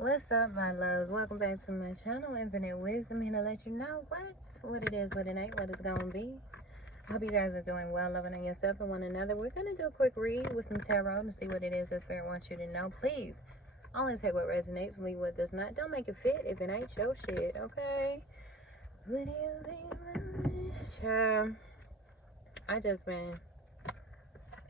What's up, my loves? Welcome back to my channel, Infinite Wisdom, here to let you know what it is, what it ain't, what it's gonna be. I hope you guys are doing well, loving on yourself and one another. We're gonna do a quick read with some tarot to see what it is that Spirit wants you to know. Please, only take what resonates, leave what does not. Don't make it fit if it ain't your shit, okay? Would you be my child? I just been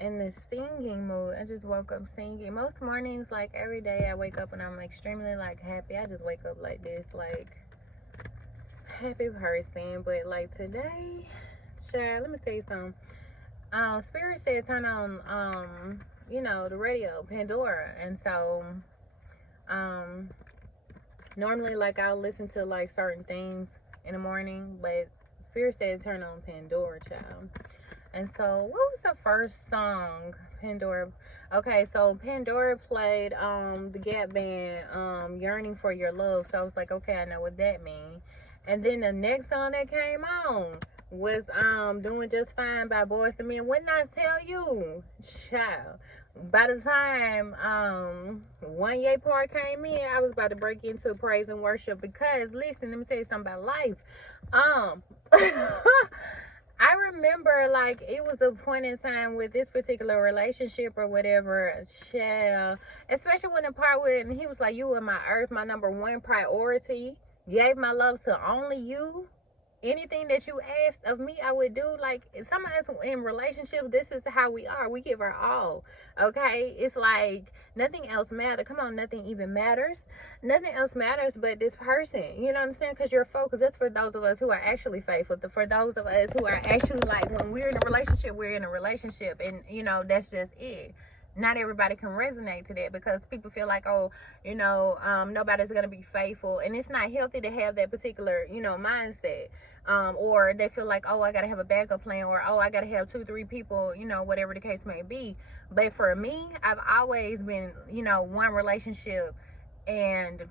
in the singing mood. I just woke up singing. Most mornings, like every day, I wake up and I'm extremely like happy. I just wake up like this, like happy person. But like today, child, let me tell you something. Spirit said turn on the radio, Pandora. And so normally like I'll listen to like certain things in the morning, but Spirit said turn on Pandora, child. And so, what was the first song Pandora? Okay, so Pandora played the Gap Band, Yearning for Your Love. So I was like, okay, I know what that means. And then the next song that came on was Doing Just Fine by Boyz II Men. When I tell you, child, by the time One Yay part came in, I was about to break into praise and worship because listen, let me tell you something about life. I remember, like, it was a point in time with this particular relationship or whatever, child, especially when the part when he was like, you were my earth, my number one priority, gave my love to only you. Anything that you asked of me, I would do. Like, some of us in relationships, this is how we are. We give our all, okay? It's like nothing else matters. Come on, nothing even matters. Nothing else matters but this person. You know what I'm saying? Because you're focused. That's for those of us who are actually faithful. For those of us who are actually, like, when we're in a relationship, we're in a relationship. And, that's just it. Not everybody can resonate to that because people feel like, oh, nobody's going to be faithful. And it's not healthy to have that particular, mindset. Or they feel like, oh, I got to have a backup plan, or, oh, I got to have 2-3 people, whatever the case may be. But for me, I've always been, one relationship and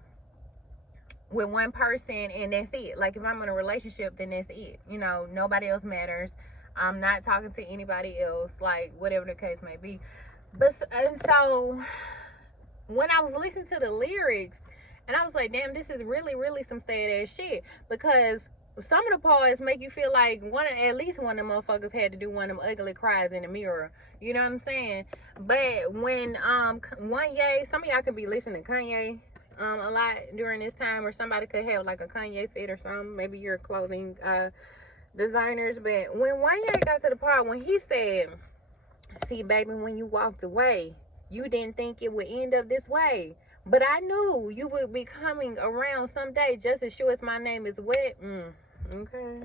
with one person, and that's it. Like, if I'm in a relationship, then that's it. Nobody else matters. I'm not talking to anybody else, like, whatever the case may be. And so when I was listening to the lyrics, and I was like, damn, this is really, really some sad ass shit, because some of the parts make you feel like at least one of them motherfuckers had to do one of them ugly cries in the mirror. You know what I'm saying? But when One Yay, some of y'all could be listening to Kanye a lot during this time, or somebody could have like a Kanye fit or something. Maybe you're clothing designers. But when One Yay got to the part when he said, see, baby, when you walked away, you didn't think it would end up this way. But I knew you would be coming around someday just as sure as my name is Wet. Okay.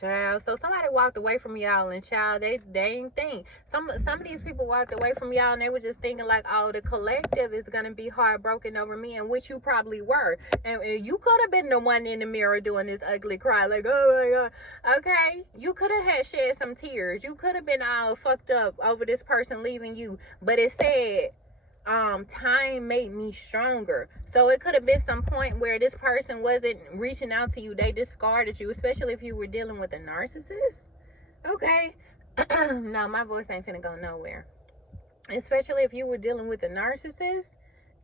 Child. So somebody walked away from y'all, and child, they ain't think. Some of these people walked away from y'all and they were just thinking like, oh, the collective is gonna be heartbroken over me, and which you probably were. And you could have been the one in the mirror doing this ugly cry, like, oh my God. Okay. You could have had shed some tears. You could have been all fucked up over this person leaving you. But it said, time made me stronger. So it could have been some point where this person wasn't reaching out to you. They discarded you, especially if you were dealing with a narcissist. Okay. No, my voice ain't finna go nowhere. Especially if you were dealing with a narcissist.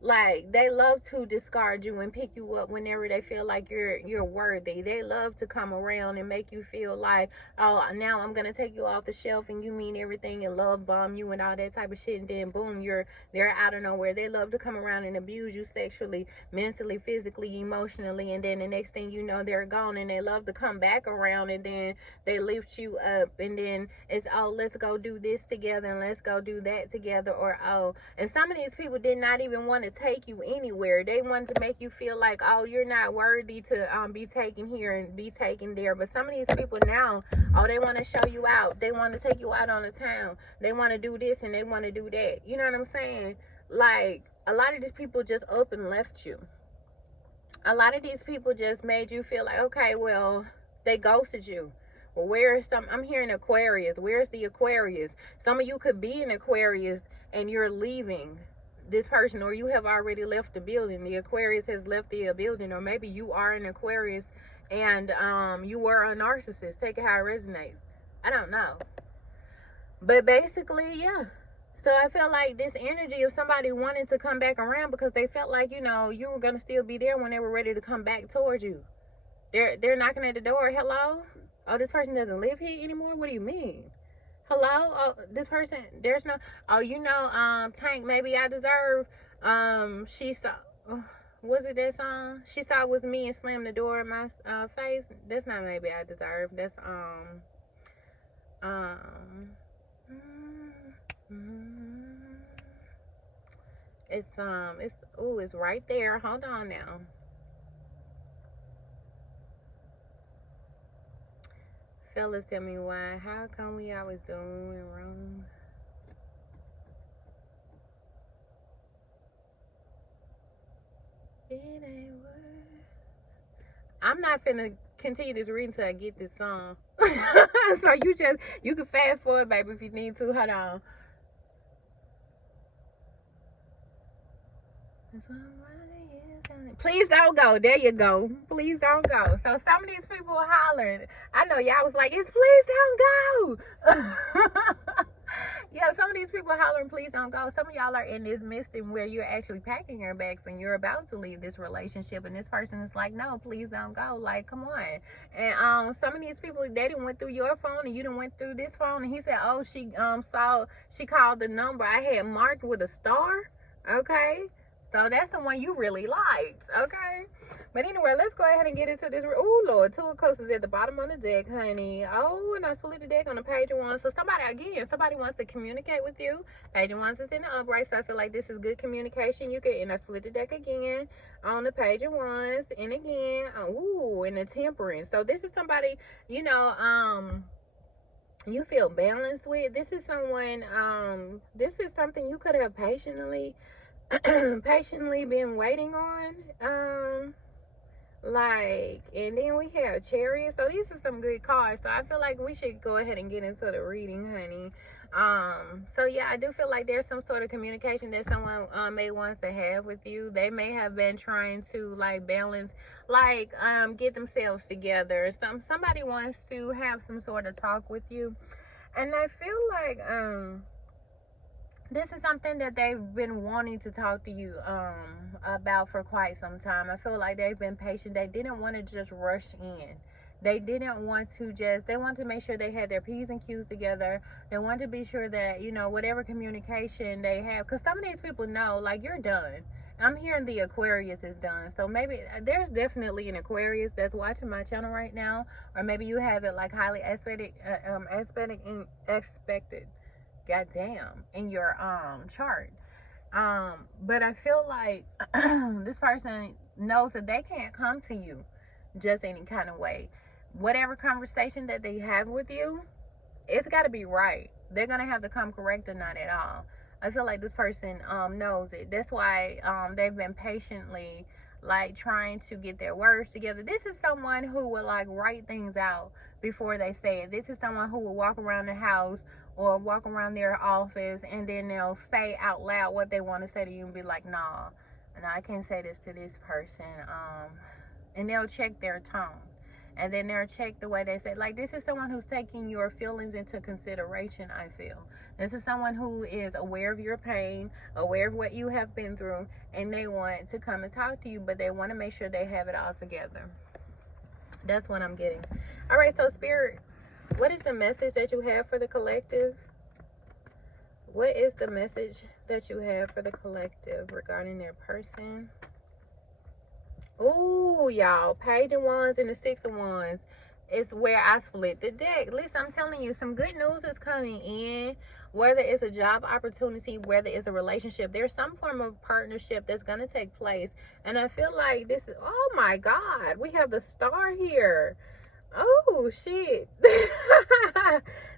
Like, they love to discard you and pick you up whenever they feel like you're worthy. They love to come around and make you feel like, oh, now I'm gonna take you off the shelf and you mean everything and love bomb you and all that type of shit, and then boom, they're out of nowhere. They love to come around and abuse you sexually, mentally, physically, emotionally, and then the next thing you know, they're gone. And they love to come back around and then they lift you up, and then it's, oh, let's go do this together and let's go do that together, or oh, and some of these people did not even want to take you anywhere. They wanted to make you feel like, oh, you're not worthy to be taken here and be taken there. But some of these people now, oh, they want to show you out. They want to take you out on the town. They want to do this and they want to do that. You know what I'm saying? Like, a lot of these people just up and left you. A lot of these people just made you feel like, okay, well, they ghosted you. Well, where's I'm hearing Aquarius. Where's the Aquarius? Some of you could be an Aquarius and you're leaving this person, or you have already left the building. The Aquarius has left the building, or maybe you are an Aquarius and you were a narcissist. Take it how it resonates. I don't know. But basically, yeah, So I feel like this energy of somebody wanting to come back around because they felt like, you know, you were going to still be there when they were ready to come back towards you. They're knocking at the door. Hello? Oh, this person doesn't live here anymore? What do you mean? Hello? Oh, this person, there's no, oh, you know, Tank, maybe I deserve, she saw, was it that song? She saw it was me and slammed the door in my face. That's not maybe I deserve. That's, it's right there. Hold on now. Fellas, tell me why. How come we always doing wrong? It ain't worth. I'm not finna continue this reading till I get this song. So you can fast forward, baby, if you need to. Hold on. Please don't go. There you go. Please don't go. So some of these people are hollering. I know y'all was like, it's please don't go. Yeah, some of these people are hollering, please don't go. Some of y'all are in this midst and where you're actually packing your bags and you're about to leave this relationship, and this person is like, no, please don't go. Like, come on. And some of these people, they didn't went through your phone and you didn't went through this phone, and he said, oh, she called the number I had marked with a star. Okay. So that's the one you really liked, okay? But anyway, let's go ahead and get into this. Oh, Lord, Two of Cups is at the bottom of the deck, honey. Oh, and I split the deck on the page of wands. So somebody wants to communicate with you. Page of wands is in the upright, so I feel like this is good communication. And I split the deck again on the page of wands. And again, ooh, in the temperance. So this is somebody, you know, you feel balanced with. This is someone, this is something you could have patiently been waiting on, and then we have Chariot. So these are some good cards, so I feel like we should go ahead and get into the reading, honey. So yeah, I do feel like there's some sort of communication that someone may want to have with you. They may have been trying to like balance, like get themselves together. Somebody wants to have some sort of talk with you, and I feel like this is something that they've been wanting to talk to you about for quite some time. I feel like they've been patient. They didn't want to just rush in. They didn't want to they want to make sure they had their P's and Q's together. They want to be sure that, you know, whatever communication they have, because some of these people know, like, you're done. I'm hearing the Aquarius is done. So maybe there's definitely an Aquarius that's watching my channel right now, or maybe you have it like highly expected, goddamn, in your chart. But I feel like this person knows that they can't come to you just any kind of way. Whatever conversation that they have with you, it's got to be right. They're gonna have to come correct or not at all. I feel like this person knows it. That's why they've been patiently like trying to get their words together. This is someone who will like write things out before they say it. This is someone who will walk around the house or walk around their office, and then they'll say out loud what they want to say to you and be like, nah, I can't say this to this person. And they'll check their tone, and then they'll check the way they say. Like, this is someone who's taking your feelings into consideration, I feel. This is someone who is aware of your pain, aware of what you have been through, and they want to come and talk to you, but they want to make sure they have it all together. That's what I'm getting. All right, so Spirit, what is the message that you have for the collective? What is the message that you have for the collective regarding their person? Ooh, y'all, Page of Wands and the Six of Wands is where I split the deck. Listen, I'm telling you, some good news is coming in. Whether it's a job opportunity, whether it's a relationship, there's some form of partnership that's going to take place. And I feel like this is, oh my God, we have the Star here. Oh, shit.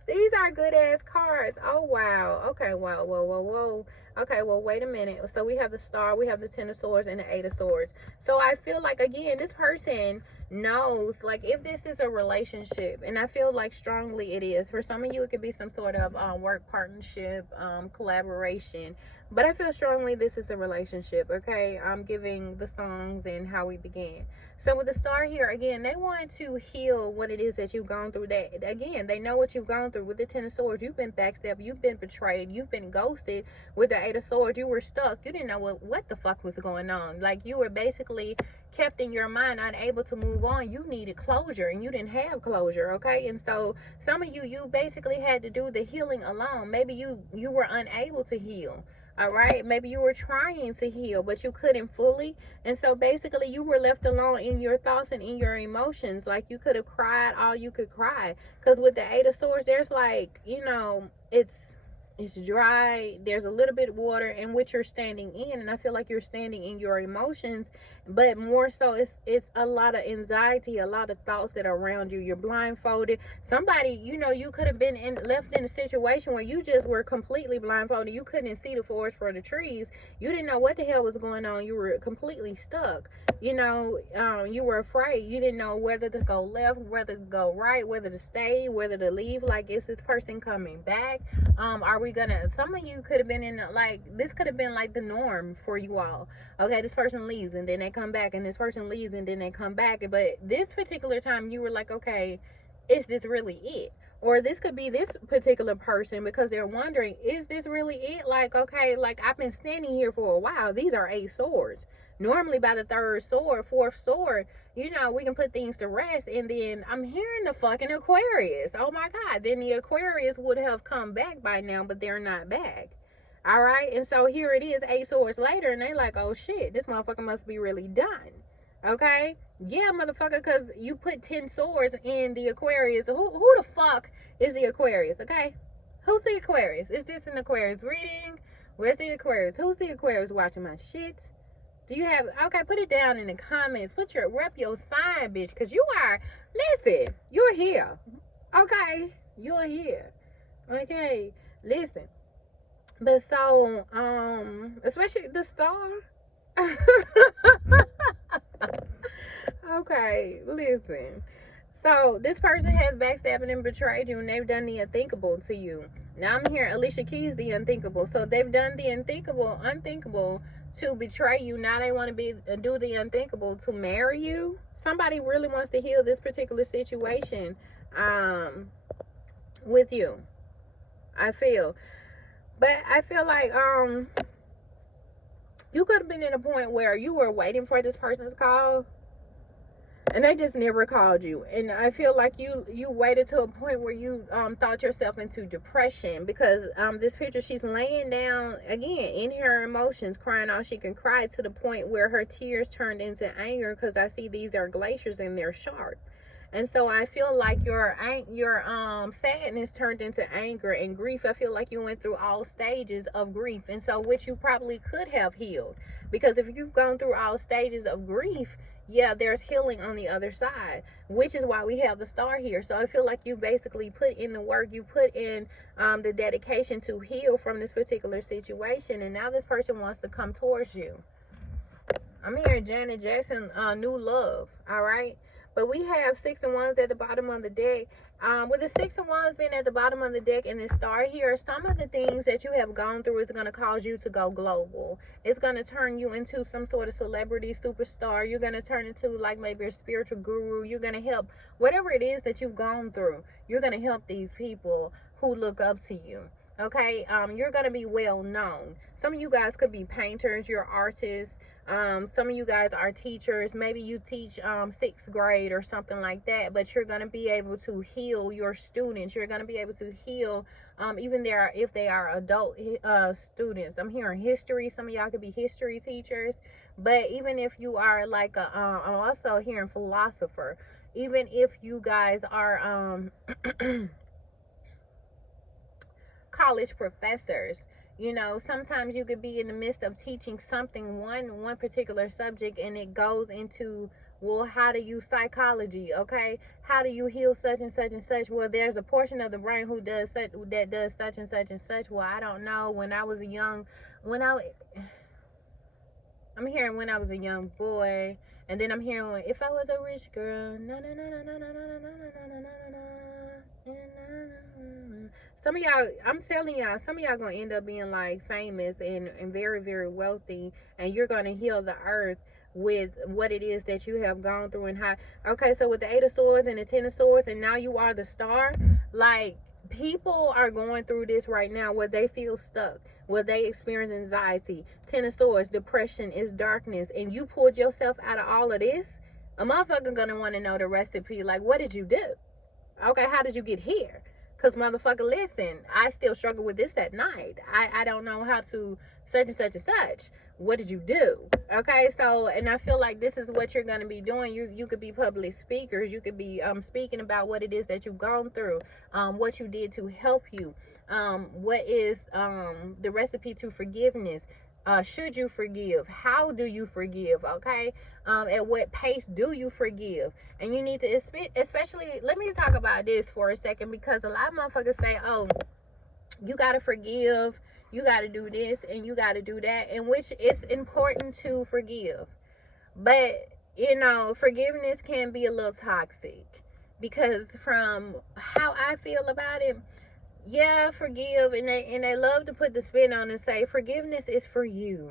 These are good ass cards. Oh, wow. Okay, wow, whoa. Okay, well, wait a minute. So we have the Star, we have the Ten of Swords, and the Eight of Swords. So I feel like, again, this person knows, like, if this is a relationship, and I feel like strongly it is. For some of you, it could be some sort of work partnership, collaboration. But I feel strongly this is a relationship, okay? I'm giving the songs and how we began. So with the Star here, again, they want to heal what it is that you've gone through. That, again, they know what you've gone through. With the Ten of Swords, you've been backstabbed, you've been betrayed, you've been ghosted. With the Eight of Swords, you were stuck. You didn't know what the fuck was going on. Like, you were basically kept in your mind, unable to move on. You needed closure, and you didn't have closure, okay? And so some of you basically had to do the healing alone. Maybe you were unable to heal. All right, maybe you were trying to heal, but you couldn't fully. And so basically you were left alone in your thoughts and in your emotions. Like, you could have cried all you could cry, because with the Eight of Swords, there's like, you know, it's dry, there's a little bit of water in which you're standing in, and I feel like you're standing in your emotions, but more so it's a lot of anxiety, a lot of thoughts that are around you. You're blindfolded. Somebody, you know, you could have been left in a situation where you just were completely blindfolded. You couldn't see the forest for the trees. You didn't know what the hell was going on. You were completely stuck. You know, you were afraid. You didn't know whether to go left, whether to go right, whether to stay, whether to leave. Like, is this person coming back? Are we gonna, some of you could have been in, like, this could have been like the norm for you all. Okay, this person leaves and then they come back, and this person leaves and then they come back. But this particular time you were like, okay, is this really it? Or this could be this particular person, because they're wondering, is this really it? Like, okay, like, I've been standing here for a while. These are 8 swords. Normally by the 3rd sword, 4th sword, you know, we can put things to rest. And then I'm hearing the fucking Aquarius. Oh my God. Then the Aquarius would have come back by now, but they're not back. All right. And so here it is, 8 swords later, and they like, oh shit, this motherfucker must be really done. Okay. Yeah, motherfucker, because you put 10 swords in the Aquarius. Who the fuck is the Aquarius? Okay. Who's the Aquarius? Is this an Aquarius reading? Where's the Aquarius? Who's the Aquarius watching my shit? Do you have, okay, put it down in the comments. Rep your sign, bitch, because you are, listen, you're here. Okay, you're here. Okay, listen. But so, especially the Star. Okay, listen. So this person has backstabbed and betrayed you, and they've done the unthinkable to you. Now I'm hearing Alicia Keys, the unthinkable. So they've done the unthinkable to betray you. Now they want to do the unthinkable to marry you. Somebody really wants to heal this particular situation with you, I feel. But I feel like you could have been in a point where you were waiting for this person's call, and they just never called you. And I feel like you waited to a point where you thought yourself into depression, because this picture, she's laying down again in her emotions, crying all she can cry, to the point where her tears turned into anger, because I see these are glaciers and they're sharp. And so I feel like your sadness turned into anger and grief. I feel like you went through all stages of grief, and so which you probably could have healed, because if you've gone through all stages of grief, yeah, there's healing on the other side, which is why we have the Star here. So I feel like you basically put in the work, you put in the dedication to heal from this particular situation, and now this person wants to come towards you. I'm hearing Janet Jackson, new love. All right. But we have 6 of Wands at the bottom of the deck. With the 6 of Wands being at the bottom of the deck and the Star here, some of the things that you have gone through is going to cause you to go global. It's going to turn you into some sort of celebrity superstar. You're going to turn into like maybe a spiritual guru. You're going to help whatever it is that you've gone through. You're going to help these people who look up to you. Okay, you're going to be well known. Some of you guys could be painters, you're artists. Some of you guys are teachers. Maybe you teach 6th grade or something like that, but you're going to be able to heal your students. You're going to be able to heal even if they are adult students. I'm hearing history. Some of y'all could be history teachers, but even if you are like I'm also hearing philosopher. Even if you guys are college professors, you know, sometimes you could be in the midst of teaching something, one particular subject, and it goes into Well, how to use psychology, okay? How do you heal such and such and such? Well, there's a portion of the brain who does such, that does such and such and such. Well, I don't know. When I was a young, when I'm hearing when I was a young boy, and then I'm hearing if I was a rich girl. No, no, no, no, no, no, no, no, no, no, no, no. Some of y'all, I'm telling y'all, some of y'all gonna end up being like famous and very, very wealthy, and you're gonna heal the earth with what it is that you have gone through and how. Okay, so with the Eight of Swords and the Ten of Swords, and now you are the star. Like, people are going through this right now where they feel stuck, where they experience anxiety. Ten of Swords, depression, is darkness, and you pulled yourself out of all of this. A motherfucker gonna want to know the recipe. Like, what did you do? Okay, how did you get here? Because, motherfucker, listen, I still struggle with this at night. I don't know how to such and such and such. What did you do? Okay, so, and I feel like this is what you're going to be doing. You could be public speakers. You could be speaking about what it is that you've gone through, what you did to help you, what is the recipe to forgiveness. Should you forgive? How do you forgive? Okay. At what pace do you forgive? And you need to, especially, let me talk about this for a second, because a lot of motherfuckers say, oh, you got to forgive, you got to do this, and you got to do that, in which it's important to forgive. But, you know, forgiveness can be a little toxic, because from how I feel about it, yeah, forgive, and they love to put the spin on and say forgiveness is for you.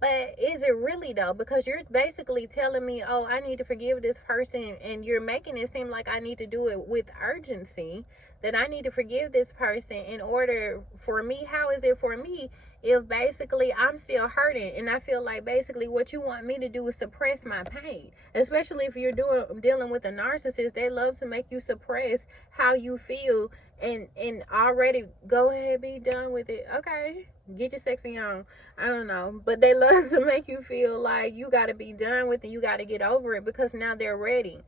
But is it really though? Because you're basically telling me, oh, I need to forgive this person, and you're making it seem like I need to do it with urgency, that I need to forgive this person in order for me. How is it for me if basically I'm still hurting, and I feel like basically what you want me to do is suppress my pain? Especially if you're dealing with a narcissist, they love to make you suppress how you feel and already go ahead, be done with it. Okay, get your sexy on. I don't know, but they love to make you feel like you got to be done with it, you got to get over it, because now they're ready.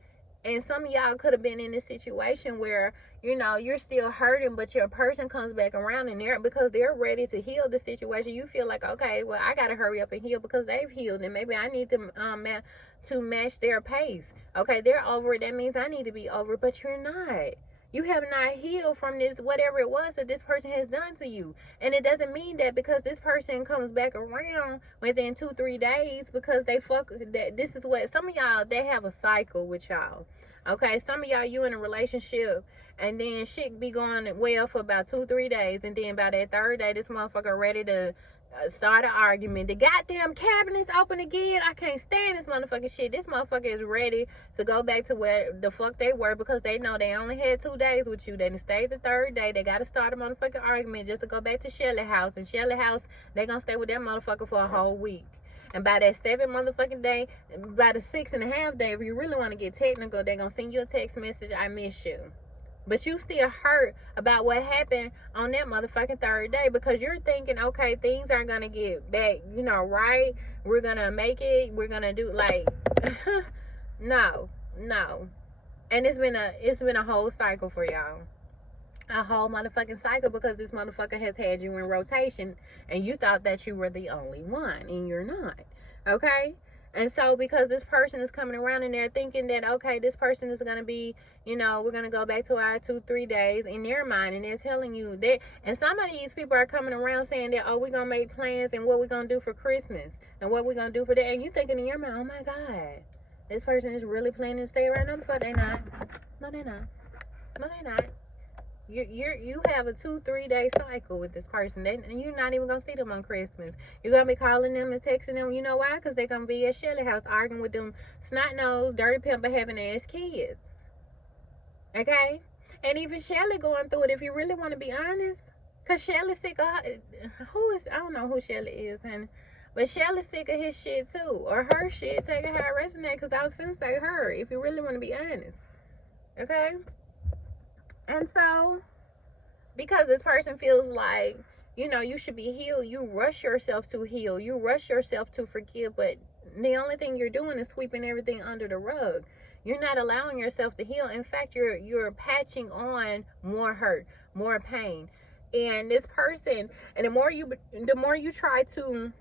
And some of y'all could have been in this situation where, you know, you're still hurting, but your person comes back around, and because they're ready to heal the situation, you feel like, okay, well, I got to hurry up and heal because they've healed, and maybe I need to match their pace. Okay, they're over it. That means I need to be over it, but you're not. You have not healed from this, whatever it was that this person has done to you. And it doesn't mean that because this person comes back around within 2-3 days because they that this is what some of y'all, they have a cycle with y'all. Okay, some of y'all, you in a relationship, and then shit be going well for about 2-3 days, and then by that third day, this motherfucker ready to start an argument. The goddamn cabinet's open again. I can't stand this motherfucking shit. This motherfucker is ready to go back to where the fuck they were, because they know they only had 2 days with you. They didn't stay the third day. They got to start a motherfucking argument just to go back to Shelly house. And Shelly house, they gonna stay with that motherfucker for a whole week. And by that 7th motherfucking day, by the 6.5 day, if you really want to get technical, they gonna send you a text message, I miss you. But you still hurt about what happened on that motherfucking third day, because you're thinking, okay, things are going to get back, you know, right? We're going to make it. We're going to do, like, no. And it's been a whole cycle for y'all. A whole motherfucking cycle, because this motherfucker has had you in rotation, and you thought that you were the only one, and you're not. Okay? And so because this person is coming around and they're thinking that, okay, this person is going to be, you know, we're going to go back to our 2-3 days in their mind. And they're telling you that, and some of these people are coming around saying that, oh, we're going to make plans and what we're going to do for Christmas and what we're going to do for that. And you thinking in your mind, oh my God, this person is really planning to stay around. No, the fuck they not. No, they're not. No, they're not. You have a 2-3 day cycle with this person, and you're not even gonna see them on Christmas. You're gonna be calling them and texting them. You know why? Because they're gonna be at Shelly house arguing with them snot-nosed, dirty pimp, having ass kids. Okay? And even Shelly going through it, if you really want to be honest, because Shelly's sick of I don't know who Shelly is, honey, but Shelly's sick of his shit too, or her shit, taking her resonate, because I was finna say her, if you really want to be honest. Okay? And so, because this person feels like, you know, you should be healed, you rush yourself to heal, you rush yourself to forgive, but the only thing you're doing is sweeping everything under the rug. You're not allowing yourself to heal. In fact, you're patching on more hurt, more pain. And this person, and the more you try to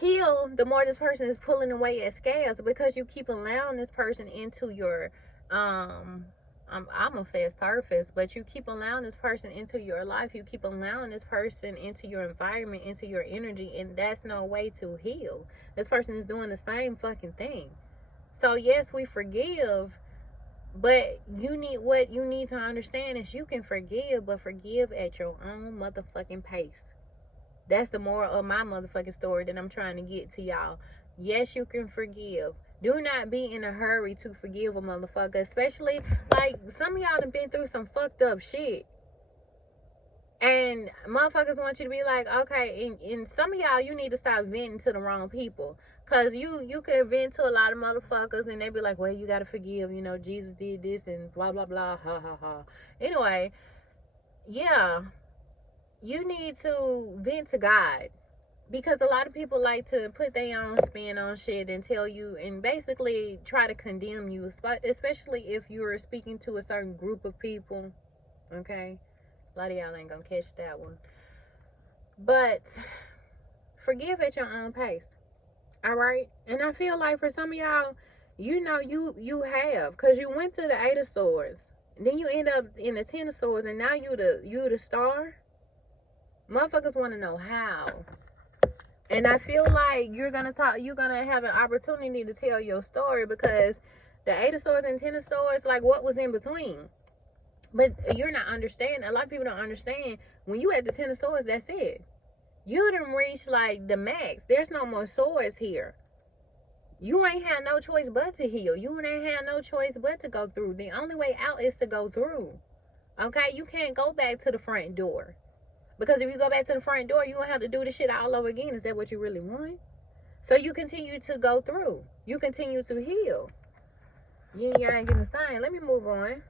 heal, the more this person is pulling away at scales, because you keep allowing this person into your I'm gonna say a surface, but you keep allowing this person into your life. You keep allowing this person into your environment, into your energy, and that's no way to heal. This person is doing the same fucking thing. So yes, we forgive, but what you need to understand is you can forgive, but forgive at your own motherfucking pace. That's the moral of my motherfucking story that I'm trying to get to y'all. Yes, you can forgive. Do not be in a hurry to forgive a motherfucker. Especially, like, some of y'all done been through some fucked up shit. And motherfuckers want you to be like, okay, and some of y'all, you need to stop venting to the wrong people. Because you can vent to a lot of motherfuckers and they be like, well, you got to forgive. You know, Jesus did this and blah, blah, blah, ha, ha, ha. Anyway, yeah. You need to vent to God, because a lot of people like to put their own spin on shit and tell you and basically try to condemn you, especially if you're speaking to a certain group of people. Okay, a lot of y'all ain't gonna catch that one, but forgive at your own pace. All right. And I feel like for some of y'all, you know, you have, because you went to the 8 of Swords, then you end up in the 10 of Swords, and now you the star. Motherfuckers want to know how. And I feel like you're going to have an opportunity to tell your story, because the 8 of Swords and 10 of Swords, like, what was in between? But you're not understanding. A lot of people don't understand. When you at the 10 of Swords, that's it. You done reached, like, the max. There's no more swords here. You ain't had no choice but to heal. You ain't had no choice but to go through. The only way out is to go through. Okay? You can't go back to the front door. Because if you go back to the front door, you're going to have to do the shit all over again. Is that what you really want? So you continue to go through. You continue to heal. You ain't getting this thing. Let me move on.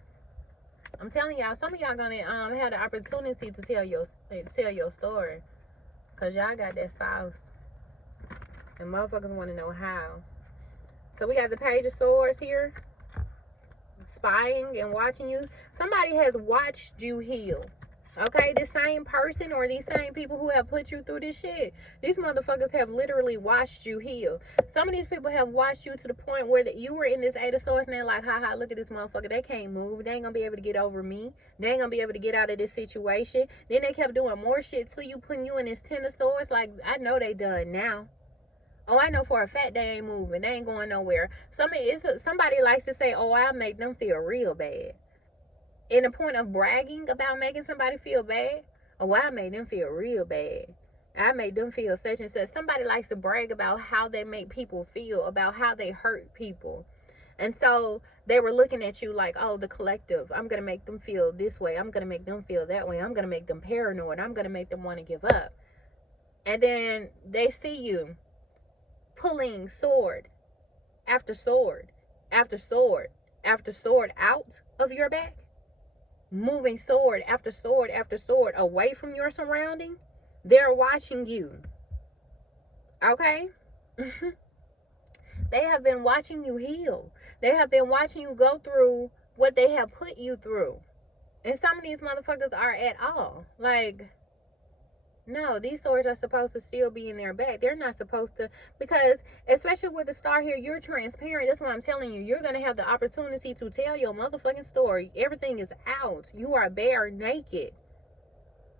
I'm telling y'all, some of y'all going to have the opportunity to tell your story. Because y'all got that sauce. And motherfuckers want to know how. So we got the Page of Swords here. Spying and watching you. Somebody has watched you heal. Okay, this same person or these same people who have put you through this shit, these motherfuckers have literally watched you heal. Some of these people have watched you to the point where you were in this 8 of Swords and they're like, haha, look at this motherfucker. They can't move. They ain't gonna be able to get over me. They ain't gonna be able to get out of this situation. Then they kept doing more shit to you, putting you in this 10 of Swords. Like, I know they done now. Oh, I know for a fact they ain't moving. They ain't going nowhere. Somebody likes to say, oh, I make them feel real bad. In a point of bragging about making somebody feel bad. Oh, I made them feel real bad. I made them feel such and such. Somebody likes to brag about how they make people feel, about how they hurt people. And so they were looking at you like, oh, the collective. I'm going to make them feel this way. I'm going to make them feel that way. I'm going to make them paranoid. I'm going to make them want to give up. And then they see you pulling sword after sword after sword after sword out of your back. Moving sword after sword after sword away from your surrounding. They're watching you. Okay? They have been watching you heal. They have been watching you go through what they have put you through. And some of these motherfuckers are at all. Like, no, these swords are supposed to still be in their back. They're not supposed to, because especially with the star here, you're transparent. That's what I'm telling you. You're going to have the opportunity to tell your motherfucking story. Everything is out. You are bare naked.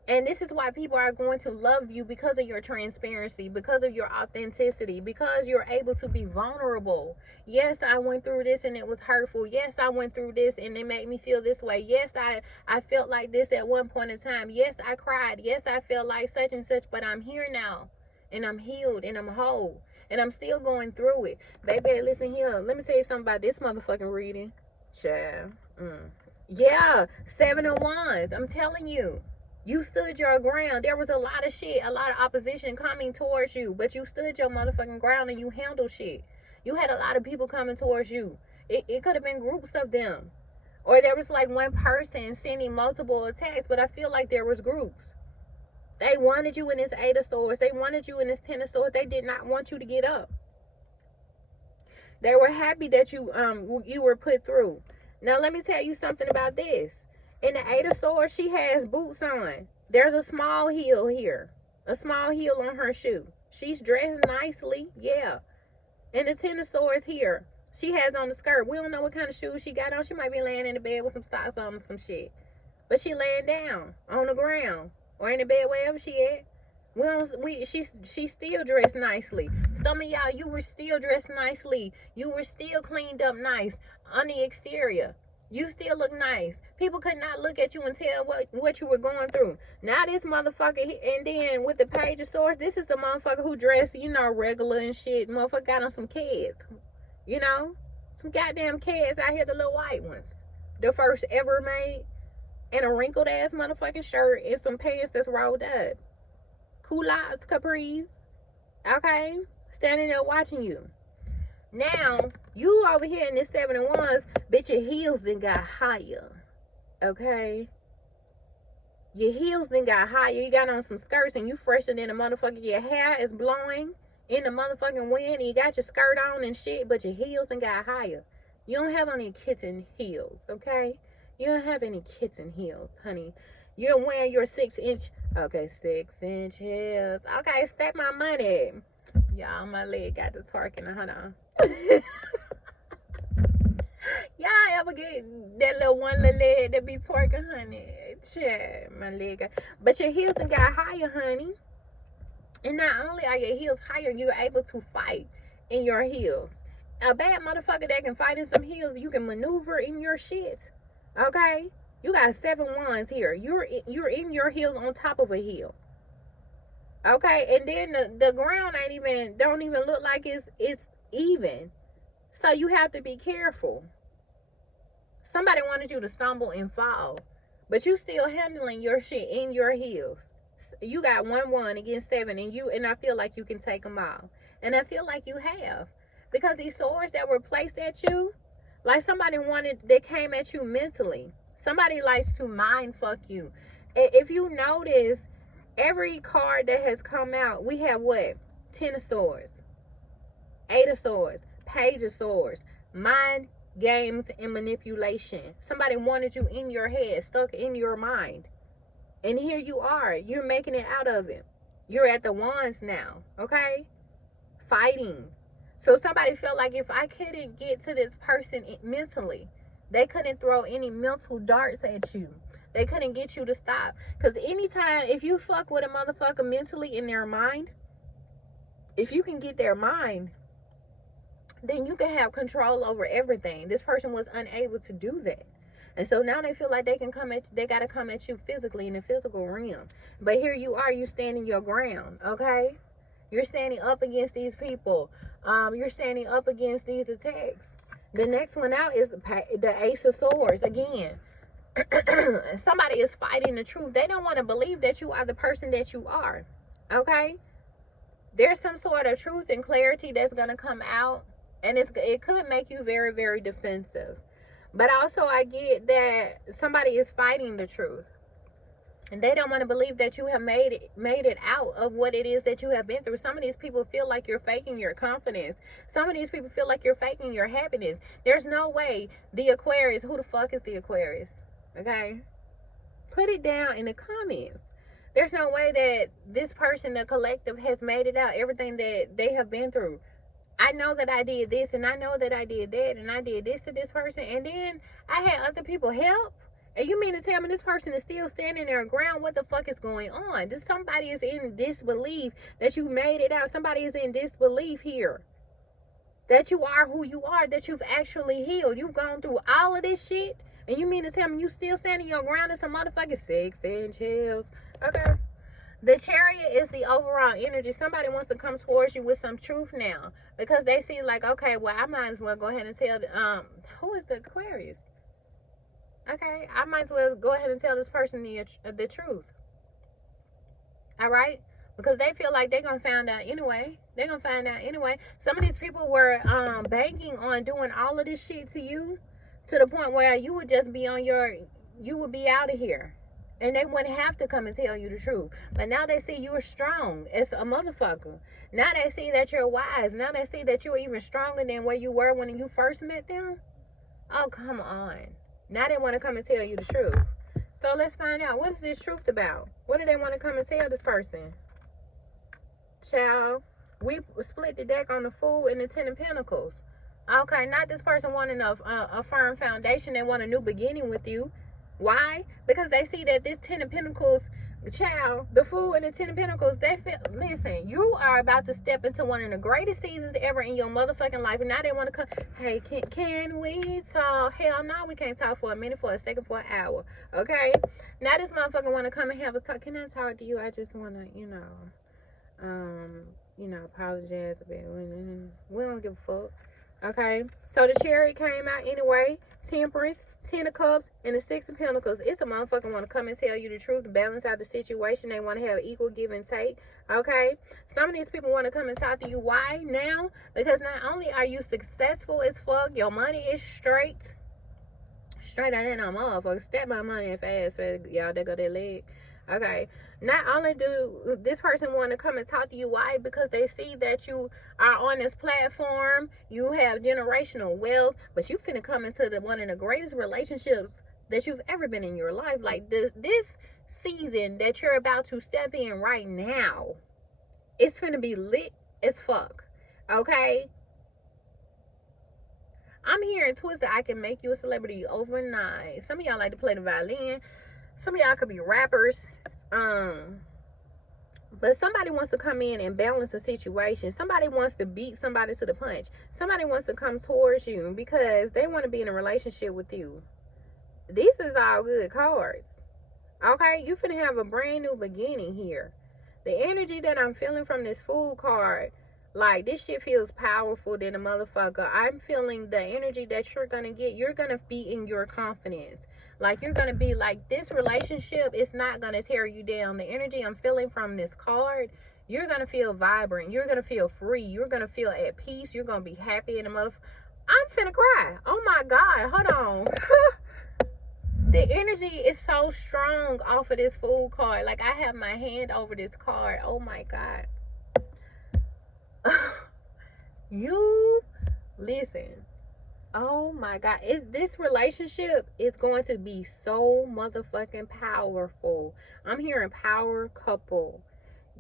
And this is why people are going to love you, because of your transparency, because of your authenticity, because you're able to be vulnerable. Yes, I went through this and it was hurtful. Yes, I went through this and it made me feel this way. Yes, I felt like this at one point in time. Yes, I cried. Yes, I felt like such and such, but I'm here now and I'm healed and I'm whole and I'm still going through it. Baby, listen here. Let me tell you something about this motherfucking reading. Child. Yeah, 7 of Wands. I'm telling you. You stood your ground. There was a lot of shit, a lot of opposition coming towards you, but you stood your motherfucking ground and you handled shit. You had a lot of people coming towards you. It could have been groups of them. Or there was like one person sending multiple attacks, but I feel like there was groups. They wanted you in this 8 of Swords. They wanted you in this 10 of Swords. They did not want you to get up. They were happy that you were put through. Now, let me tell you something about this. In the 8 of Swords, she has boots on. There's a small heel here. A small heel on her shoe. She's dressed nicely. Yeah. And the Ten of Swords here. She has on the skirt. We don't know what kind of shoes she got on. She might be laying in the bed with some socks on or some shit. But she laying down on the ground or in the bed, wherever she at. She's still dressed nicely. Some of y'all, you were still dressed nicely. You were still cleaned up nice on the exterior. You still look nice. People could not look at you and tell what you were going through. Now this motherfucker, and then with the Page of Swords, this is the motherfucker who dressed, regular and shit. Motherfucker got on some kids. Some goddamn kids out here, the little white ones. The first ever made. And a wrinkled ass motherfucking shirt and some pants that's rolled up. Culottes, capris. Okay? Standing there watching you. Now, you over here in this 7 of Wands, bitch, your heels then got higher. Okay? Your heels then got higher. You got on some skirts and you fresher than a motherfucker. Your hair is blowing in the motherfucking wind. And you got your skirt on and shit, but your heels then got higher. You don't have any kitten heels, okay? You don't have any kitten heels, honey. You're wearing your 6-inch, 6-inch heels. Okay, stack my money. Y'all, my leg got the twerking. Hold on. Y'all ever get that little one little leg that be twerking, honey? Check my leg got, but your heels done got higher, honey. And not only are your heels higher, you're able to fight in your heels. A bad motherfucker that can fight in some heels, you can maneuver in your shit. Okay? You got 7 wands here. You're in your heels on top of a hill. Okay? And then the ground don't even look like it's even. So you have to be careful. Somebody wanted you to stumble and fall. But you still handling your shit in your heels. You got 1 against 7 and I feel like you can take them all. And I feel like you have. Because these swords that were placed at you, like somebody they came at you mentally. Somebody likes to mind fuck you. If you notice, every card that has come out, we have what? 10 of Swords, 8 of Swords, Page of Swords, mind games and manipulation. Somebody wanted you in your head, stuck in your mind. And here you are. You're making it out of it. You're at the wands now, okay? Fighting. So somebody felt like if I couldn't get to this person mentally, they couldn't throw any mental darts at you. They couldn't get you to stop. Because anytime, if you fuck with a motherfucker mentally in their mind, if you can get their mind, then you can have control over everything. This person was unable to do that. And so now they feel like they got to come at you physically in the physical realm. But here you are, you standing your ground, okay? You're standing up against these people. You're standing up against these attacks. The next one out is the Ace of Swords. Again, somebody is fighting the truth. They don't want to believe that you are the person that you are. Okay? There's some sort of truth and clarity that's going to come out. And it could make you very, very defensive. But also I get that somebody is fighting the truth. And they don't want to believe that you have made it out of what it is that you have been through. Some of these people feel like you're faking your confidence. Some of these people feel like you're faking your happiness. There's no way the Aquarius, who the fuck is the Aquarius? Okay? Put it down in the comments. There's no way that this person, the collective, has made it out. Everything that they have been through. I know that I did this and I know that I did that and I did this to this person. And then I had other people help. And you mean to tell me this person is still standing their ground? What the fuck is going on? Somebody is in disbelief that you made it out. Somebody is in disbelief here. That you are who you are. That you've actually healed. You've gone through all of this shit. And you mean to tell me you still standing your ground in some motherfucking 6-inch heels? Okay. The Chariot is the overall energy. Somebody wants to come towards you with some truth now. Because they see like, okay, well, I might as well go ahead and tell, who is the Aquarius? Okay, I might as well go ahead and tell this person the truth. All right? Because they feel like they're going to find out anyway. They're going to find out anyway. Some of these people were banking on doing all of this shit to you to the point where you would just be you would be out of here. And they wouldn't have to come and tell you the truth. But now they see you're strong as a motherfucker. Now they see that you're wise. Now they see that you're even stronger than where you were when you first met them. Oh, come on. Now they want to come and tell you the truth. So let's find out. What is this truth about? What do they want to come and tell this person? child, we split the deck on the Fool and the Ten of Pentacles. Okay, not this person wanting a firm foundation. They want a new beginning with you. Why? Because they see that this Ten of Pentacles, child, the Fool and the Ten of Pentacles, they feel, listen, you are about to step into one of the greatest seasons ever in your motherfucking life. And now they want to come, hey, can we talk? Hell no, we can't talk for a minute, for a second, for an hour. Okay? Now this motherfucker want to come and have a talk. Can I talk to you? I just want to, apologize a bit. We don't give a fuck. Okay, so the Chariot came out anyway. Temperance, Ten of Cups, and the Six of Pentacles. It's a motherfucker want to come and tell you the truth, to balance out the situation. They want to have equal give and take. Okay, some of these people want to come and talk to you. Why now? Because not only are you successful as fuck, your money is straight out in a motherfucker. Step my money and fast, y'all. There go that leg. Okay, not only do this person want to come and talk to you, why? Because they see that you are on this platform, you have generational wealth, but you finna come into one of the greatest relationships that you've ever been in your life. Like this season that you're about to step in right now, it's finna be lit as fuck. Okay, I'm hearing Twisted, I can make you a celebrity overnight. Some of y'all like to play the violin. Some of y'all could be rappers. But somebody wants to come in and balance a situation. Somebody wants to beat somebody to the punch. Somebody wants to come towards you because they want to be in a relationship with you. These is all good cards. Okay? You finna have a brand new beginning here. The energy that I'm feeling from this Fool card, like, this shit feels powerful than a motherfucker. I'm feeling the energy that you're going to get. You're going to be in your confidence. Like, you're going to be like, this relationship is not going to tear you down. The energy I'm feeling from this card, you're going to feel vibrant. You're going to feel free. You're going to feel at peace. You're going to be happy in the motherfucker. I'm finna cry. Oh, my God. Hold on. The energy is so strong off of this Fool card. Like, I have my hand over this card. Oh, my God. You listen. Oh my God, this relationship is going to be so motherfucking powerful. I'm hearing power couple.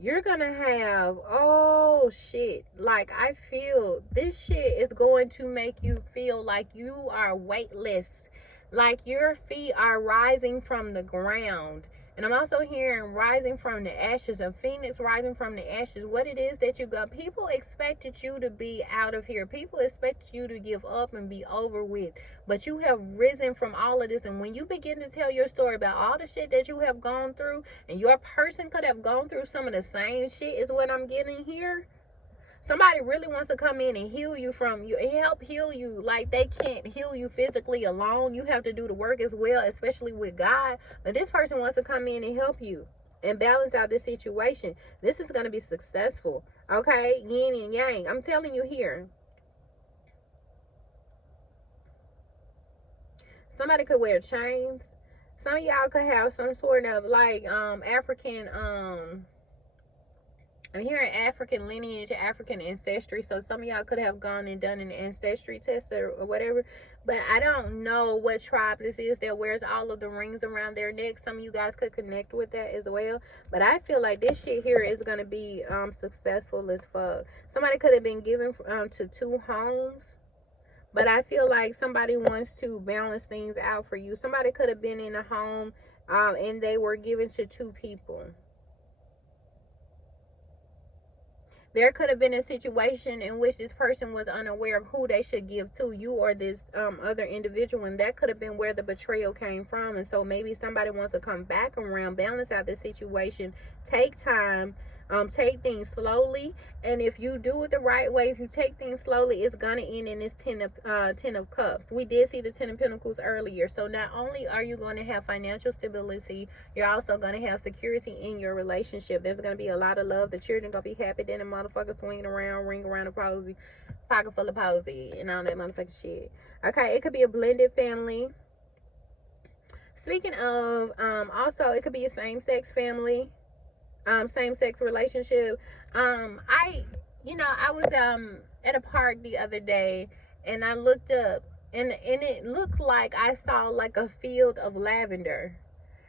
You're gonna have, oh shit, like, I feel this shit is going to make you feel like you are weightless, like your feet are rising from the ground. And I'm also hearing rising from the ashes, a phoenix rising from the ashes. What it is that you got. People expected you to be out of here. People expect you to give up and be over with. But you have risen from all of this. And when you begin to tell your story about all the shit that you have gone through, and your person could have gone through some of the same shit, is what I'm getting here. Somebody really wants to come in and heal you help heal you. Like, they can't heal you physically alone. You have to do the work as well, especially with God. But this person wants to come in and help you and balance out this situation. This is going to be successful. Okay? Yin and yang. I'm telling you here. Somebody could wear chains. Some of y'all could have some sort of like African I'm hearing African lineage, African ancestry. So some of y'all could have gone and done an ancestry test or whatever. But I don't know what tribe this is that wears all of the rings around their neck. Some of you guys could connect with that as well. But I feel like this shit here is going to be successful as fuck. Somebody could have been given to 2 homes. But I feel like somebody wants to balance things out for you. Somebody could have been in a home and they were given to 2 people. There could have been a situation in which this person was unaware of who they should give to, you or this other individual, and that could have been where the betrayal came from. And so maybe somebody wants to come back around, balance out the situation, take time, take things slowly. And if you do it the right way, if you take things slowly, it's gonna end in this 10 of Cups. We did see the 10 of Pentacles earlier. So not only are you going to have financial stability, you're also going to have security in your relationship. There's going to be a lot of love. The children going to be happy. Then the motherfucker swinging around, ring around the posy, pocket full of posy, and all that motherfucking shit. Okay, it could be a blended family. Speaking of, also it could be a same-sex family. Same-sex relationship. I was at a park the other day, and I looked up, and it looked like I saw like a field of lavender,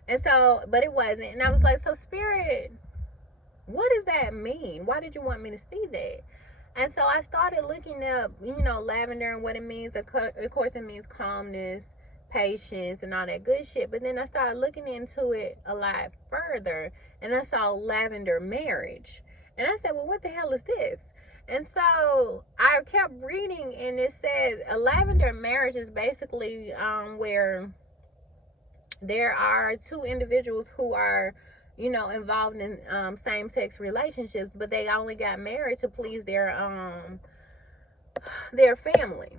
and so, but it wasn't. And I was like, so Spirit, What does that mean? Why did you want me to see that? And so I started looking up, lavender and what it means. Of course, it means calmness, patience, and all that good shit. But then I started looking into it a lot further, and I saw Lavender Marriage. And I said, well, what the hell is this? And so I kept reading, and it said a lavender marriage is basically where there are two individuals who are, involved in same-sex relationships, but they only got married to please their family.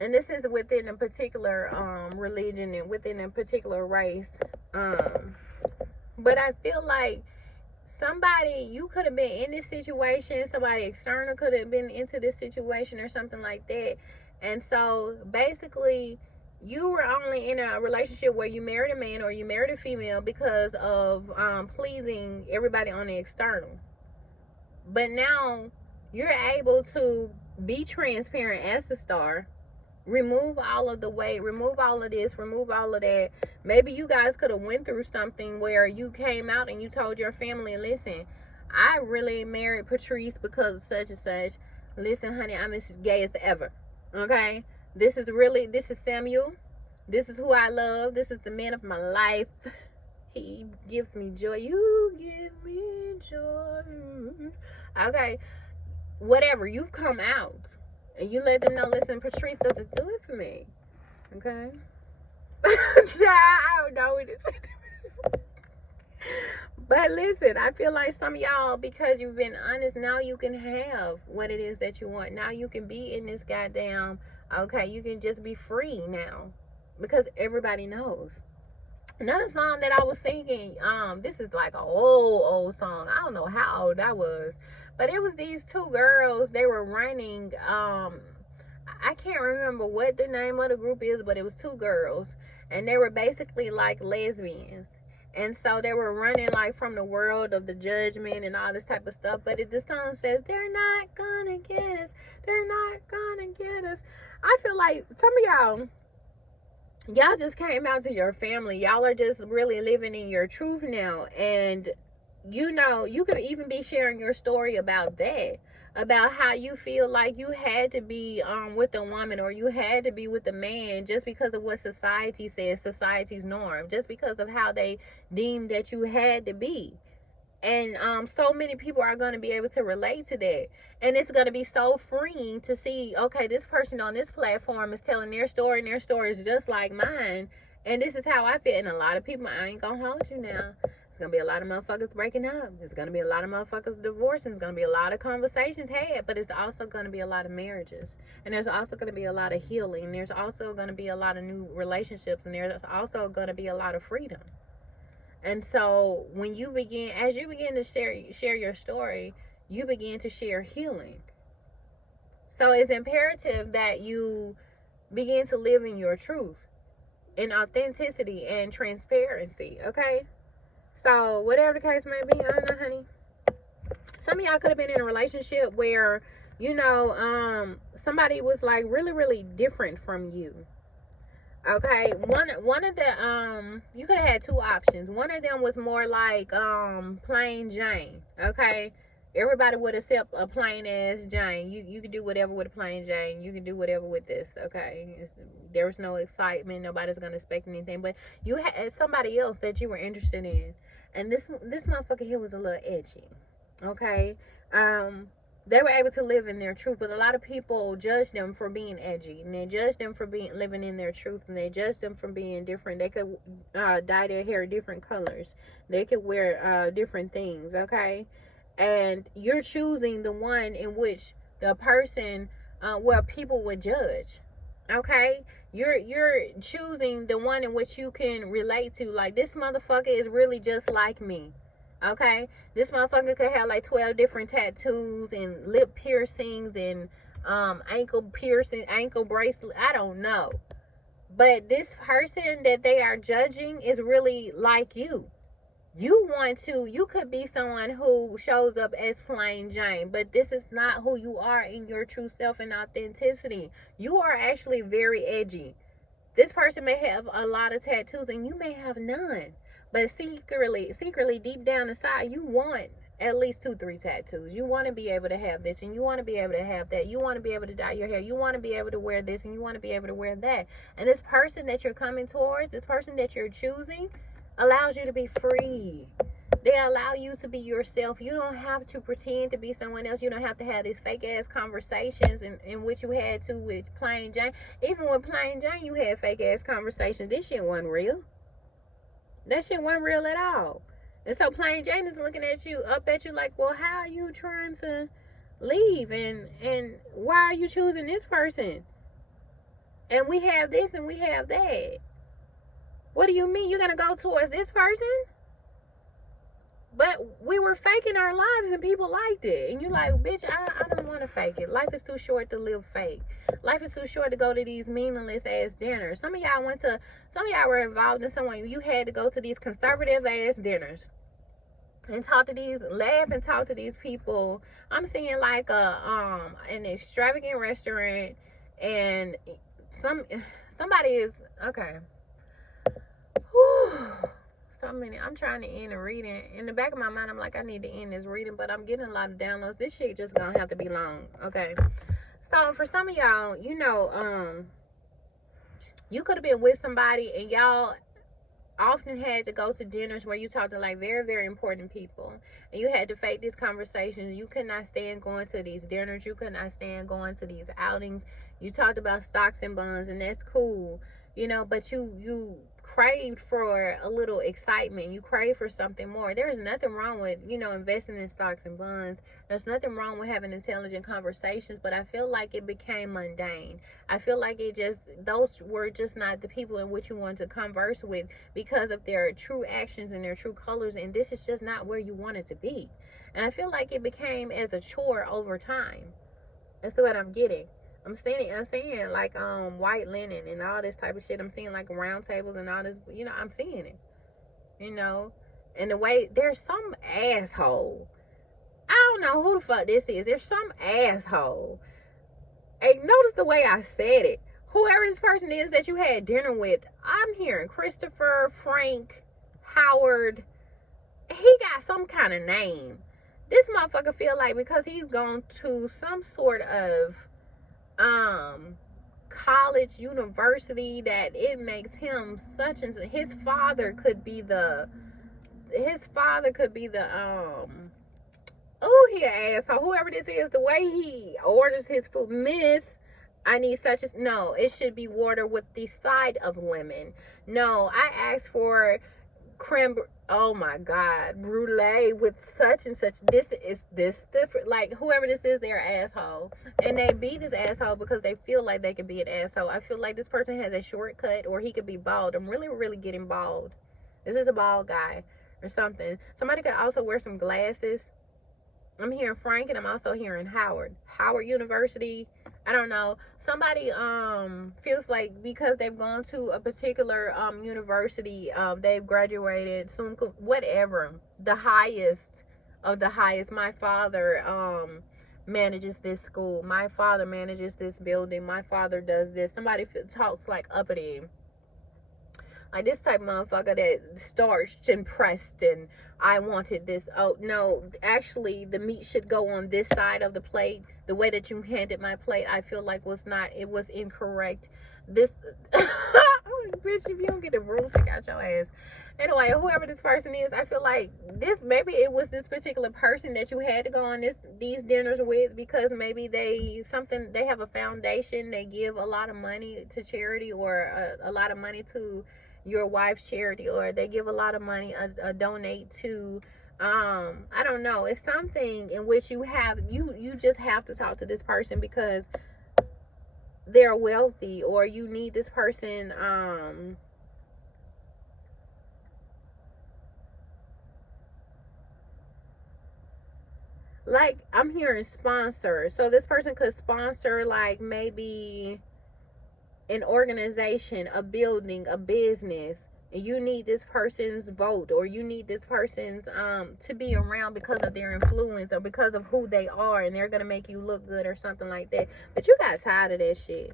And this is within a particular religion and within a particular race. But I feel like you could have been in this situation, somebody external could have been into this situation or something like that. And so basically, you were only in a relationship where you married a man or you married a female because of pleasing everybody on the external. But now you're able to be transparent as the star. Remove all of the weight, remove all of this, remove all of that. Maybe you guys could have went through something where you came out and you told your family, listen, I really married Patrice because of such and such. Listen, honey, I'm as gay as ever. Okay? This is Samuel. This is who I love. This is the man of my life. He gives me joy. You give me joy. Okay? Whatever. You've come out. And you let them know, listen, Patrice doesn't do it for me. Okay? I don't know what it is. But listen, I feel like some of y'all, because you've been honest, now you can have what it is that you want. Now you can be in this goddamn, okay, you can just be free now. Because everybody knows. Another song that I was singing, this is like an old song. I don't know how old that was. But it was these two girls. They were running. I can't remember what the name of the group is, but it was two girls. And they were basically like lesbians. And so they were running like from the world of the judgment and all this type of stuff. But the song says, they're not gonna get us. They're not gonna get us. I feel like some of y'all just came out to your family. Y'all are just really living in your truth now. And you could even be sharing your story about that, about how you feel like you had to be with a woman or you had to be with a man just because of what society says, society's norm, just because of how they deemed that you had to be. And so many people are going to be able to relate to that. And it's going to be so freeing to see, okay, this person on this platform is telling their story, and their story is just like mine. And this is how I feel. And a lot of people, I ain't going to hold you now. It's going to be a lot of motherfuckers breaking up. It's going to be a lot of motherfuckers divorcing. It's going to be a lot of conversations had. But it's also going to be a lot of marriages. And there's also going to be a lot of healing. There's also going to be a lot of new relationships. And there's also going to be a lot of freedom. And so as you begin to share your story, you begin to share healing. So it's imperative that you begin to live in your truth, in authenticity and transparency, okay? So whatever the case may be, I don't know, honey. Some of y'all could have been in a relationship where, somebody was like really, really different from you. Okay, one of the you could have had two options. One of them was more like plain Jane. Okay, everybody would accept a plain ass Jane. You could do whatever with a plain Jane. You can do whatever with this. Okay, there was no excitement. Nobody's gonna expect anything. But you had somebody else that you were interested in, and this motherfucker here was a little edgy. Okay, they were able to live in their truth, but a lot of people judge them for being edgy, and they judge them for living in their truth, and they judge them for being different. They could dye their hair different colors. They could wear different things, okay? And you're choosing the one in which the person, where people would judge, okay? You're choosing the one in which you can relate to. Like, this motherfucker is really just like me. Okay, this motherfucker could have like 12 different tattoos and lip piercings and ankle piercing, ankle bracelet. I don't know. But this person that they are judging is really like you. You could be someone who shows up as plain Jane, but this is not who you are in your true self and authenticity. You are actually very edgy. This person may have a lot of tattoos and you may have none. But secretly, deep down inside, you want at least 2-3 tattoos. You want to be able to have this, and you want to be able to have that. You want to be able to dye your hair. You want to be able to wear this, and you want to be able to wear that. And this person that you're coming towards, this person that you're choosing, allows you to be free. They allow you to be yourself. You don't have to pretend to be someone else. You don't have to have these fake ass conversations in which you had to with Plain Jane. Even with Plain Jane, you had fake ass conversations. This shit wasn't real. That shit wasn't real at all. And so Plain Jane is looking at you, up at you like, well, how are you trying to leave? And why are you choosing this person? And we have this and we have that. What do you mean you're going to go towards this person? But we were faking our lives and people liked it. And you're like, bitch, I don't want to fake it. Life is too short to live fake. Life is too short to go to these meaningless ass dinners. Some of y'all were involved in someone. You had to go to these conservative ass dinners and laugh and talk to these people. I'm seeing like an extravagant restaurant, and somebody is, okay. Whew. So many. I'm trying to end a reading. In the back of my mind, I'm like, I need to end this reading, but I'm getting a lot of downloads. This shit just gonna have to be long. Okay. So for some of y'all, you know, you could have been with somebody and y'all often had to go to dinners where you talked to like very, very important people, and you had to fake these conversations. You could not stand going to these dinners. You could not stand going to these outings. You talked about stocks and bonds, and that's cool, you know, but you craved for a little excitement. You crave for something more. There is nothing wrong with, you know, investing in stocks and bonds. There's nothing wrong with having intelligent conversations, but I feel like it became mundane. I feel like those were just not the people in which you want to converse with because of their true actions and their true colors, and this is just not where you want it to be. And I feel like it became as a chore over time. That's what I'm getting. I'm seeing like white linen and all this type of shit. I'm seeing like round tables and all this, you know, I'm seeing it. You know, and the way there's some asshole. I don't know who the fuck this is. There's some asshole. And notice the way I said it. Whoever this person is that you had dinner with, I'm hearing Christopher, Frank, Howard. He got some kind of name. This motherfucker feel like because he's gone to some sort of college, university, that it makes him such and such. His father could be the oh, he an asshole. Whoever this is, the way he orders his food, miss, I need such as, no, it should be water with the side of lemon. No, I asked for creme, oh my God, brulee with such and such. This different. Like, whoever this is, they're an asshole. And they be this asshole because they feel like they can be an asshole. I feel like this person has a shortcut, or he could be bald. I'm really, really getting bald. This is a bald guy or something. Somebody could also wear some glasses. I'm hearing Frank, and I'm also hearing Howard University. I don't know. Somebody feels like because they've gone to a particular university, they've graduated soon, whatever. The highest of the highest. My father manages this school. My father manages this building. My father does this. Somebody talks like uppity. Like this type of motherfucker that starched and pressed and I wanted this. Oh, no, actually the meat should go on this side of the plate. The way that you handed my plate, I feel like was incorrect. This, bitch, if you don't get the broomstick out your ass. Anyway, whoever this person is, I feel like maybe it was this particular person that you had to go on these dinners with because maybe they have a foundation. They give a lot of money to charity, or a lot of money to your wife's charity, or they give a lot of money, donate to, I don't know. It's something in which you just have to talk to this person because they're wealthy, or you need this person, like I'm hearing sponsor. So this person could sponsor like maybe an organization, a building, a business, and you need this person's vote, or you need this person's to be around because of their influence or because of who they are, and they're gonna make you look good or something like that. But you got tired of that shit.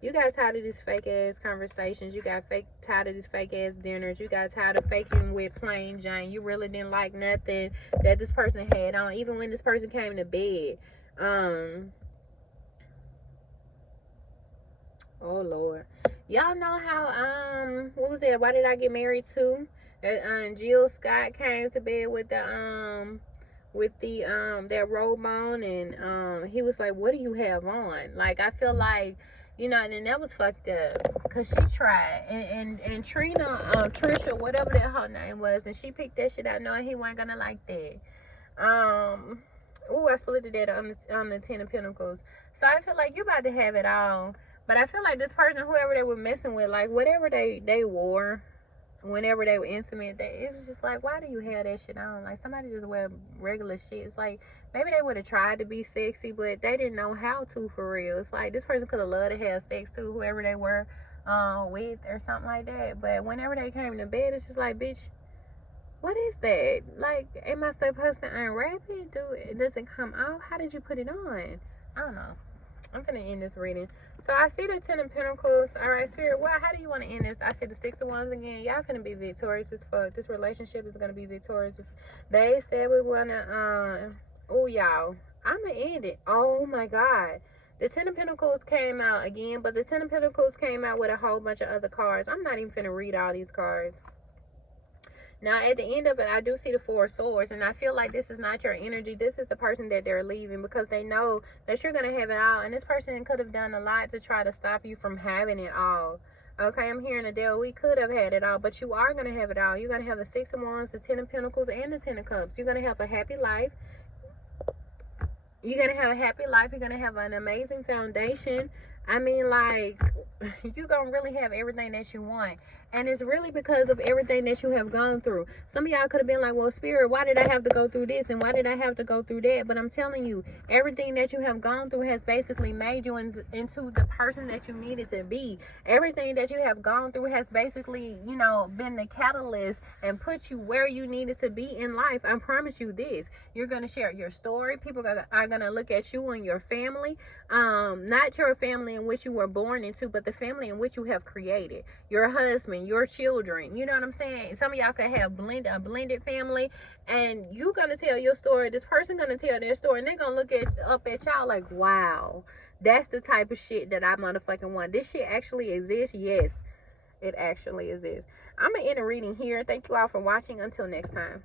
You got tired of these fake ass conversations. You got tired of these fake ass dinners. You got tired of faking with plain Jane. You really didn't like nothing that this person had on, even when this person came to bed. Oh Lord, y'all know how what was that? Why Did I Get Married To? Jill Scott came to bed with the that robe on, and he was like, "What do you have on?" Like, I feel like, you know, and that was fucked up because she tried, and Trina, Trisha, whatever that her name was, and she picked that shit out knowing he wasn't gonna like that. I split that on the Ten of Pentacles. So I feel like you about to have it all. But I feel like this person, whoever they were messing with, like, whatever they wore, whenever they were intimate, it was just like, why do you have that shit on? Like, somebody just wear regular shit. It's like, maybe they would have tried to be sexy, but they didn't know how to, for real. It's like, this person could have loved to have sex too, whoever they were with or something like that. But whenever they came to bed, it's just like, bitch, what is that? Like, am I supposed to unwrap it? Does it come off? How did you put it on? I don't know. I'm gonna end this reading. So I see the Ten of Pentacles. All right, Spirit, well, how do you want to end this? I see the Six of Wands again. Y'all gonna be victorious as fuck. This relationship is gonna be victorious. They said we wanna oh y'all, I'm gonna end it. Oh my God, the Ten of Pentacles came out again, but the Ten of Pentacles came out with a whole bunch of other cards. I'm not even finna read all these cards. Now, at the end of it, I do see the Four of Swords, and I feel like this is not your energy. This is the person that they're leaving because they know that you're going to have it all, and this person could have done a lot to try to stop you from having it all. Okay, I'm hearing a deal. We could have had it all, but you are going to have it all. You're going to have the Six of Wands, the Ten of Pentacles, and the Ten of Cups. You're going to have a happy life. You're going to have a happy life. You're going to have an amazing foundation. I mean, like, you're going to really have everything that you want. And it's really because of everything that you have gone through. Some of y'all could have been like, well, Spirit, why did I have to go through this? And why did I have to go through that? But I'm telling you, everything that you have gone through has basically made you into the person that you needed to be. Everything that you have gone through has basically, you know, been the catalyst and put you where you needed to be in life. I promise you this. You're going to share your story. People are going to look at you and your family. Not your family in which you were born into, but the family in which you have created. Your husband, your children, you know what I'm saying? Some of y'all could have a blended family, and you gonna tell your story. This person gonna tell their story, and they're gonna look up at y'all like, wow, that's the type of shit that I motherfucking want. This shit actually exists. Yes, it actually exists. I'm gonna end the reading here. Thank you all for watching. Until next time.